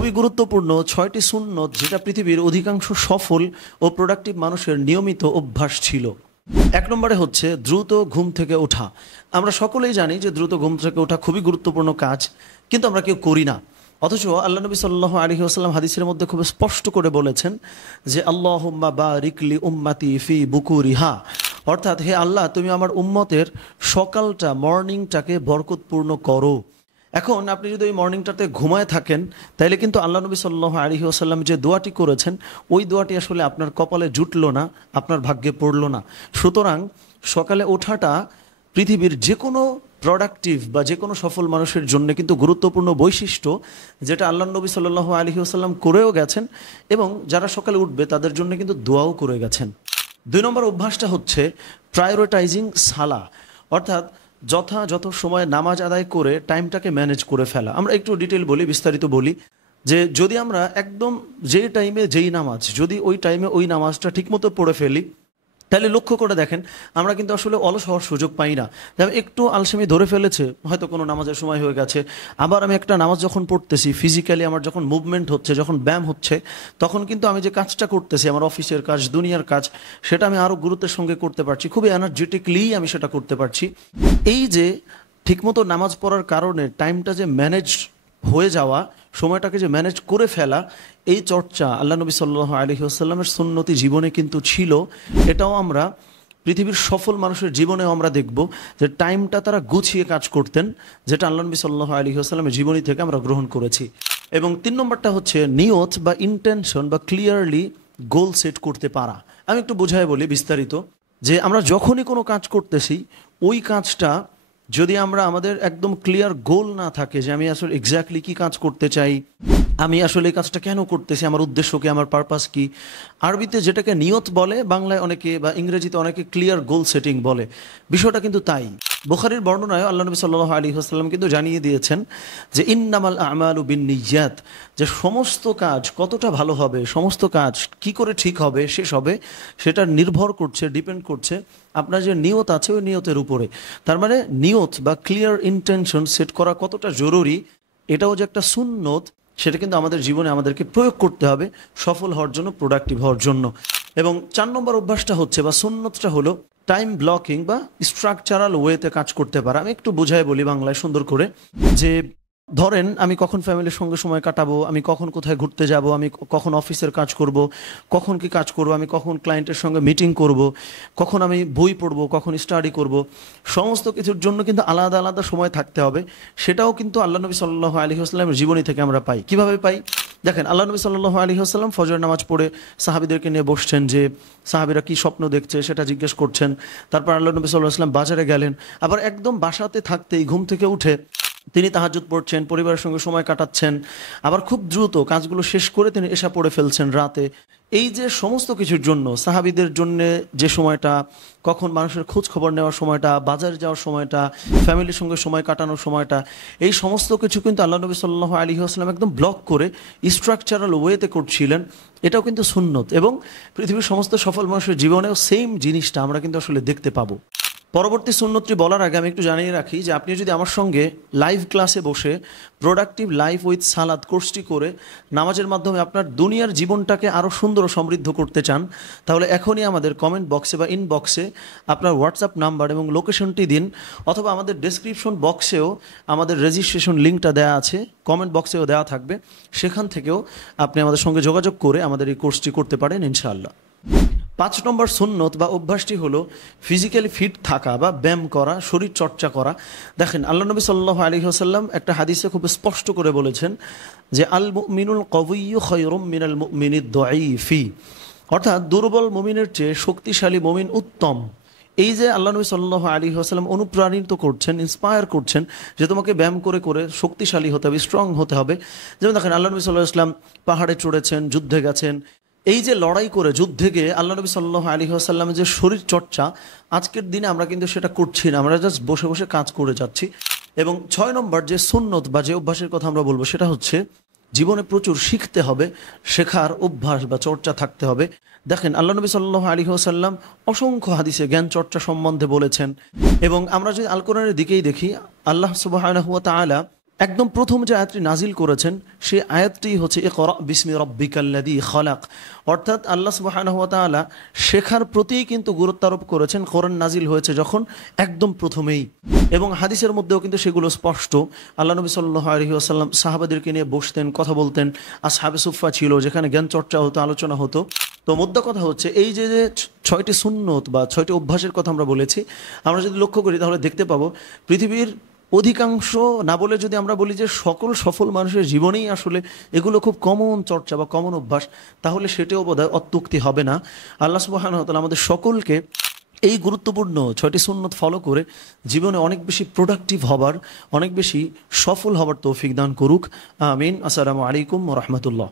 খুবই গুরুত্বপূর্ণ 6টি সুন্নত যেটা পৃথিবীর অধিকাংশ সফল ও প্রোডাক্টিভ মানুষের নিয়মিত অভ্যাস ছিল। 1 নম্বরে হচ্ছে দ্রুত ঘুম থেকে ওঠা। আমরা সকলেই জানি যে দ্রুত ঘুম থেকে ওঠা খুবই গুরুত্বপূর্ণ কাজ, কিন্তু আমরা কেউ করি না। অথচ আল্লাহ নবী সাল্লাল্লাহু আলাইহি ওয়াসাল্লাম হাদিসের মধ্যে খুব স্পষ্ট করে বলেছেন যে আল্লাহুম্মা বারিক লি উম্মতি ফি বুকুরিহা, অর্থাৎ হে আল্লাহ তুমি আমার উম্মতের সকালটা মর্নিংটাকে বরকতপূর্ণ করো। এখন আপনি যদি ওই মর্নিংটাতে ঘুমায় থাকেন তাহলে কিন্তু আল্লাহ নবী সাল্লাল্লাহু আলাইহি ওয়াসাল্লাম যে দোয়াটি করেছেন ওই দোয়াটি আসলে আপনার কপালে জুটলো না, আপনার ভাগ্যে পড়লো না। সুতরাং সকালে ওঠাটা পৃথিবীর যে কোনো প্রোডাক্টিভ বা যে কোনো সফল মানুষের জন্য কিন্তু গুরুত্বপূর্ণ বৈশিষ্ট্য, যেটা আল্লাহ নবী সাল্লাল্লাহু আলাইহি ওয়াসাল্লাম করেও গেছেন এবং যারা সকালে উঠবে তাদের জন্য কিন্তু দোয়াও করে গেছেন। 2 নম্বর অভ্যাসটা হচ্ছে প্রায়োরিটাইজিং সালা, অর্থাৎ যথাযথ সময়ে নামাজ আদায় করে টাইমটাকে ম্যানেজ করে ফেলা। আমরা একটু ডিটেল বলি, বিস্তারিত বলি যে যদি আমরা একদম যেই টাইমে যেই নামাজ, যদি ওই টাইমে ওই নামাজটা ঠিকমতো পড়ে ফেলি তাহলে লক্ষ্য করে দেখেন আমরা কিন্তু আসলে অলস হওয়ার সুযোগ পাই না। যেমন একটু আলসেমি ধরে ফেলেছে, হয়তো কোনো নামাজের সময় হয়ে গেছে, আবার আমি একটা নামাজ যখন পড়তেছি ফিজিক্যালি আমার যখন মুভমেন্ট হচ্ছে, যখন ব্যায়াম হচ্ছে, তখন কিন্তু আমি যে কাজটা করতেছি আমার অফিসের কাজ, দুনিয়ার কাজ, সেটা আমি আরও গুরুত্বের সঙ্গে করতে পারছি, খুবই এনার্জেটিকলি আমি সেটা করতে পারছি। এই যে ঠিকমতো নামাজ পড়ার কারণে টাইমটা যে ম্যানেজ হয়ে যাওয়া, সময়টাকে যে ম্যানেজ করে ফেলা, এই চর্চা আল্লাহ নবী সাল্লাল্লাহু আলাইহি ওয়াসাল্লামের সুন্নতি জীবনে কিন্তু ছিল। এটাও আমরা পৃথিবীর সফল মানুষের জীবনেও আমরা দেখব যে টাইমটা তারা গুছিয়ে কাজ করতেন, যেটা আল্লাহ নবী সাল্লাল্লাহু আলাইহি ওয়াসাল্লামের জীবনী থেকে আমরা গ্রহণ করেছি। এবং 3 নম্বরটা হচ্ছে নিয়ত বা ইন্টেনশন বা ক্লিয়ারলি গোল সেট করতে পারা। আমি একটু বোঝায় বলি বিস্তারিত, যে আমরা যখনই কোনো কাজ করতেছি ওই কাজটা যদি আমরা আমাদের একদম ক্লিয়ার গোল না থাকে যে আমি আসলে এক্স্যাক্টলি কি কাজ করতে চাই, আমি আসলে এই কাজটা কেন করতেছি, আমার উদ্দেশ্য কি, আমার পারপাস কি, আরবিতে যেটাকে নিয়ত বলে, বাংলায় অনেকে বা ইংরেজিতে অনেকে ক্লিয়ার গোল সেটিং বলে, বিষয়টা কিন্তু তাই। বুখারীর বর্ণনায় আল্লাহ নবী সাল্লাল্লাহু আলাইহি ওয়াসাল্লাম কিন্তু জানিয়ে দিয়েছেন যে ইন্নামাল আমালু বিন্নিয়াত, যে সমস্ত কাজ কতটা ভালো হবে, সমস্ত কাজ কি করে ঠিক হবে, শেষ হবে, সেটা নির্ভর করছে, ডিপেন্ড করছে আপনার যে নিয়ত আছে ওই নিয়তের উপরে। তার মানে নিয়ত বা ক্লিয়ার ইন্টেনশন সেট করা কতটা জরুরি, এটাও যে একটা সুন্নত, সেটা কিন্তু আমাদের জীবনে আমাদেরকে প্রয়োগ করতে হবে সফল হওয়ার জন্য, প্রোডাক্টিভ হওয়ার জন্য। এবং 4 নম্বর অভ্যাসটা হচ্ছে বা সুন্নতটা হলো টাইম ব্লকিং বা স্ট্রাকচারাল ওয়েতে কাজ করতে পারা। আমি একটু বোঝাই বলি বাংলায় সুন্দর করে, যে ধরেন আমি কখন ফ্যামিলির সঙ্গে সময় কাটাবো, আমি কখন কোথায় ঘুরতে যাব, আমি কখন অফিসের কাজ করব, কখন কি কাজ করব, আমি কখন ক্লায়েন্টের সঙ্গে মিটিং করব, কখন আমি বই পড়বো, কখন স্টাডি করব, সমস্ত কিছুর জন্য কিন্তু আলাদা আলাদা সময় থাকতে হবে। সেটাও কিন্তু আল্লাহ নবী সাল্লাল্লাহু আলাইহি ওয়াসাল্লামের জীবনী থেকে আমরা পাই। কিভাবে পাই? দেখেন, আল্লাহ নবী সাল্লাল্লাহু আলাইহি ওয়াসাল্লাম ফজর নামাজ পড়ে সাহাবীদেরকে নিয়ে বসছেন, যে সাহাবীরা কি স্বপ্ন দেখছে সেটা জিজ্ঞেস করছেন। তারপর আল্লাহ নবী সাল্লাল্লাহু আলাইহি ওয়াসাল্লাম বাজারে গেলেন, আবার একদম বাসাতে থাকতেই ঘুম থেকে উঠে তিনি তাহাজ্জুদ পড়ছেন, পরিবারের সঙ্গে সময় কাটাচ্ছেন, আবার খুব দ্রুত কাজগুলো শেষ করে তিনি এশা পড়ে ফেলছেন রাতে। এই যে সমস্ত কিছুর জন্য সাহাবীদের জন্য যে সময়টা, কখন মানুষের খোঁজ খবর নেওয়ার সময়টা, বাজারে যাওয়ার সময়টা, ফ্যামিলির সঙ্গে সময় কাটানোর সময়টা, এই সমস্ত কিছু কিন্তু আল্লাহ নবী সাল্লাল্লাহু আলাইহি ওয়াসাল্লাম একদম ব্লক করে স্ট্রাকচারাল ওয়েতে করছিলেন। এটাও কিন্তু সুন্নত, এবং পৃথিবীর সমস্ত সফল মানুষের জীবনেও সেম জিনিসটা আমরা কিন্তু আসলে দেখতে পাবো। পরবর্তী সুন্নতটি বলার আগে আমি একটু জানিয়ে রাখি যে আপনি যদি আমার সঙ্গে লাইভ ক্লাসে বসে প্রোডাক্টিভ লাইফ উইথ সালাদ কোর্সটি করে নামাজের মাধ্যমে আপনার দুনিয়ার জীবনটাকে আরও সুন্দর ও সমৃদ্ধ করতে চান, তাহলে এখনই আমাদের কমেন্ট বক্সে বা ইনবক্সে আপনার হোয়াটসঅ্যাপ নাম্বার এবং লোকেশনটি দিন, অথবা আমাদের ডেসক্রিপশন বক্সেও আমাদের রেজিস্ট্রেশন লিঙ্কটা দেওয়া আছে, কমেন্ট বক্সেও দেওয়া থাকবে, সেখান থেকেও আপনি আমাদের সঙ্গে যোগাযোগ করে আমাদের এই কোর্সটি করতে পারেন ইনশাআল্লাহ। 5 নম্বর সুন্নত বা অভ্যাসটি হলো ফিজিক্যালি ফিট থাকা বা ব্যায়াম করা, শরীর চর্চা করা। দেখেন, আল্লাহ নবী সাল্লাল্লাহু আলাইহি ওয়াসাল্লাম একটা হাদিসে খুব স্পষ্ট করে বলেছেন যে আল মুমিনুল কওয়িয়্যু খায়রুম মিনাল মুমিনিদ দাঈফি, অর্থাৎ দুর্বল মুমিনের চেয়ে শক্তিশালী মুমিন উত্তম। এই যে আল্লাহ নবী সাল্লাল্লাহু আলাইহি ওয়াসাল্লাম অনুপ্রাণিত করছেন, ইন্সপায়ার করছেন যে তোমাকে ব্যায়াম করে করে শক্তিশালী হতে হবে, স্ট্রং হতে হবে। যেমন দেখেন, আল্লাহ নবী সাল্লাল্লাহু আলাইহি ওয়াসাল্লাম পাহাড়ে চড়েছেন, যুদ্ধে গেছেন। এই যে লড়াই করে যুদ্ধে গিয়ে আল্লাহ নবী সাল্লাল্লাহু আলাইহি ওয়াসাল্লামের যে শরীর চর্চা, আজকের দিনে আমরা কিন্তু সেটা করছি না, আমরা জাস্ট বসে বসে কাজ করে যাচ্ছি। এবং 6 নম্বর যে সুন্নত বা যে অভ্যাসের কথা আমরা বলবো সেটা হচ্ছে জীবনে প্রচুর শিখতে হবে, শেখার অভ্যাস বা চর্চা থাকতে হবে। দেখেন, আল্লাহ নবী সাল্লাল্লাহু আলাইহি ওয়াসাল্লাম অসংখ্য হাদিসে জ্ঞান চর্চা সম্বন্ধে বলেছেন। এবং আমরা যদি আল কোরআনের দিকেই দেখি, আল্লাহ সুবহানাহু ওয়া তাআলা একদম প্রথম যে আয়াতটি নাজিল করেছেন সেই আয়াতটি হচ্ছে ইকরা বিসমি রাব্বিকাল্লাযী খালাক। অর্থাৎ আল্লাহ সুবহানাহু ওয়া তাআলা শেখার প্রতিই কিন্তু গুরুত্ব আরোপ করেছেন। কোরআন নাজিল হয়েছে যখন একদম প্রথমেই, এবং হাদিসের মধ্যেও কিন্তু সেগুলো স্পষ্ট। আল্লাহ নবী সাল্লাল্লাহু আলাইহি ওয়াসাল্লাম সাহাবাদেরকে নিয়ে বসতেন, কথা বলতেন। আসহাবে সুফফা ছিল, যেখানে জ্ঞান চর্চা হতো, আলোচনা হতো। তো মোদ্দা কথা হচ্ছে এই যে যে 6টি সুন্নত বা 6টি অভ্যাসের কথা আমরা বলেছি, আমরা যদি লক্ষ্য করি তাহলে দেখতে পাবো পৃথিবীর অধিকাংশ, না বলে যদি আমরা বলি যে সকল সফল মানুষের জীবনেই আসলে এগুলো খুব কমন চর্চা বা কমন অভ্যাস, তাহলে সেটাও বোধহয় অত্যুক্তি হবে না। আল্লাহ সুবহানাহু ওয়া তাআলা আমাদের সকলকে এই গুরুত্বপূর্ণ 6টি সুন্নত ফলো করে জীবনে অনেক বেশি প্রোডাক্টিভ হবার, অনেক বেশি সফল হবার তৌফিক দান করুক। আমিন। আসসালামু আলাইকুম ওয়া রাহমাতুল্লাহ।